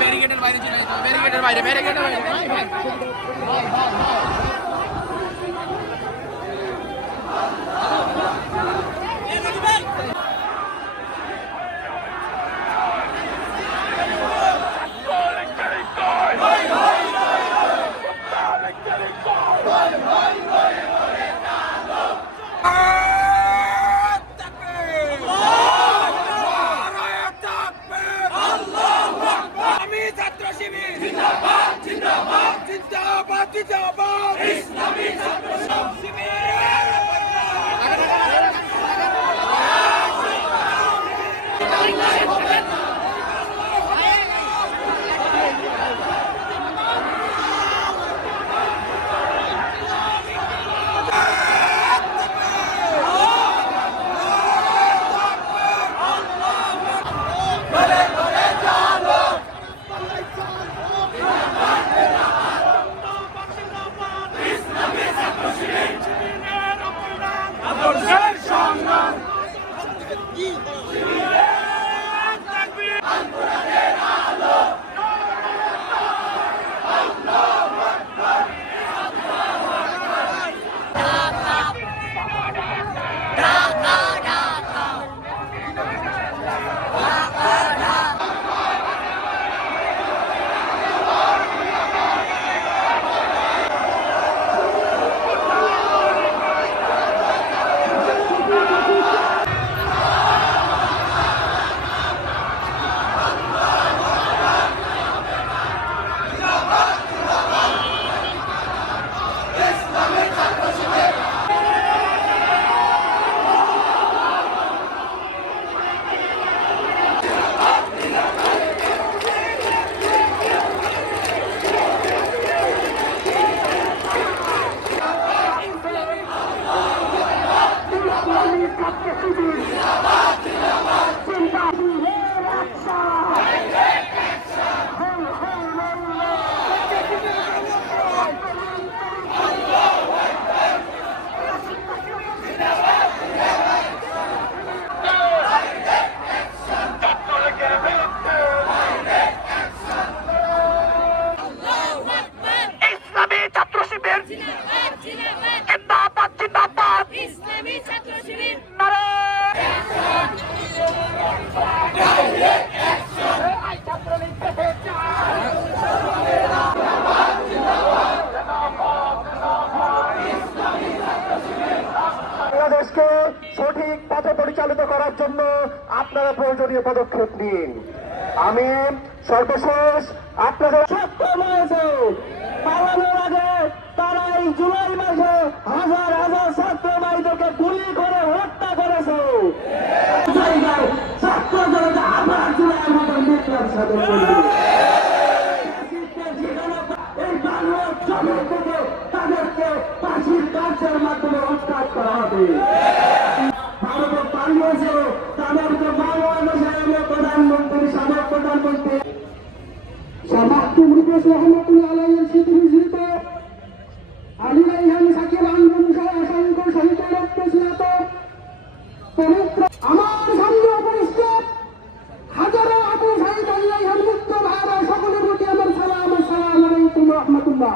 ব্যারিকেডের বাইরে চলে যেত ব্যারিকেডের বাইরে ব্যারিকেডের বাইরে। বাংলাদেশকে সঠিক পথে পরিচালিত করার জন্য আপনারা প্রয়োজনীয় পদক্ষেপ নিন। আমি সর্বশেষ আপনাদের সক্ষম হয়েছে পালানোর আগে তারা এই জুলাই মাসে হাজার হাজার ছাত্র ভাইদেরকে গুলি করে হত্যা করেছে। ছাত্র জনতা আবার জুলাই মতন বিপ্লব সাধন করবে। ফাঁসির কার্যের মাধ্যমে হস্তার করা হবে। ভারতের কংগ্রেসে তাদেরকে বাংলাদেশ প্রধানমন্ত্রী সাবেক প্রধানমন্ত্রী আমার সকলের প্রতি আমার সালাম আলাইকুম রহমতুল্লাহ।